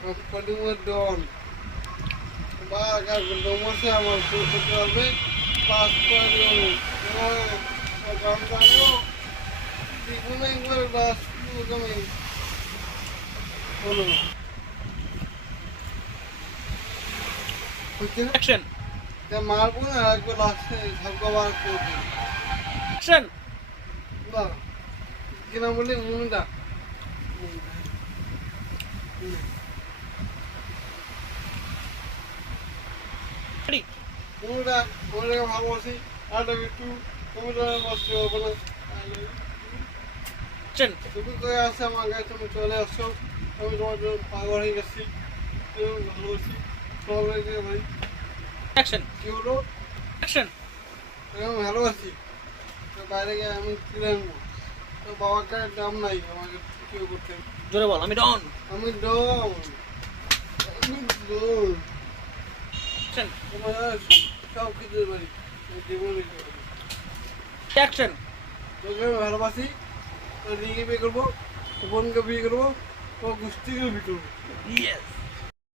কলিংয়ের ডন বা ডোমসে আমার করতে পারবে পাস করে গান জানেও দ্বিগুণে একবার বাস কমে হলো হচ্ছে না অ্যাকশন মারবো না একবার লাস্টে ঝালকাবার করবে অ্যাকশন না কিনা বলে মুন্ডা রেডি মুন্ডা মুন্ডা ভালোবাসি আর একটু মুন্ডা বসতে হবে না অ্যাকশন তুমি তো আসছে আমার কাছে তুমি চলে আসছো আমি তোমার জন্য পাগল হয়ে গেছি তুমি ভালোবাসি সবাই দিয়ে ভাই অ্যাকশন কি হলো অ্যাকশন আমি ভালোবাসি তো বাইরে গিয়ে আমি কিনে আনবো তো বাবার কাছে দাম নাই আমাকে কেউ করতে জোরে বল আমি ডন আমি ডন আমি ডন অ্যাকশন তোমার সব কিছু পারি জীবন দিতে পারি অ্যাকশন তোকে আমি ভালোবাসি তো রিঙে বিয়ে করবো তো বোনকে বিয়ে করবো তো গোষ্ঠীকেও বিয়ে করবো ইয়েস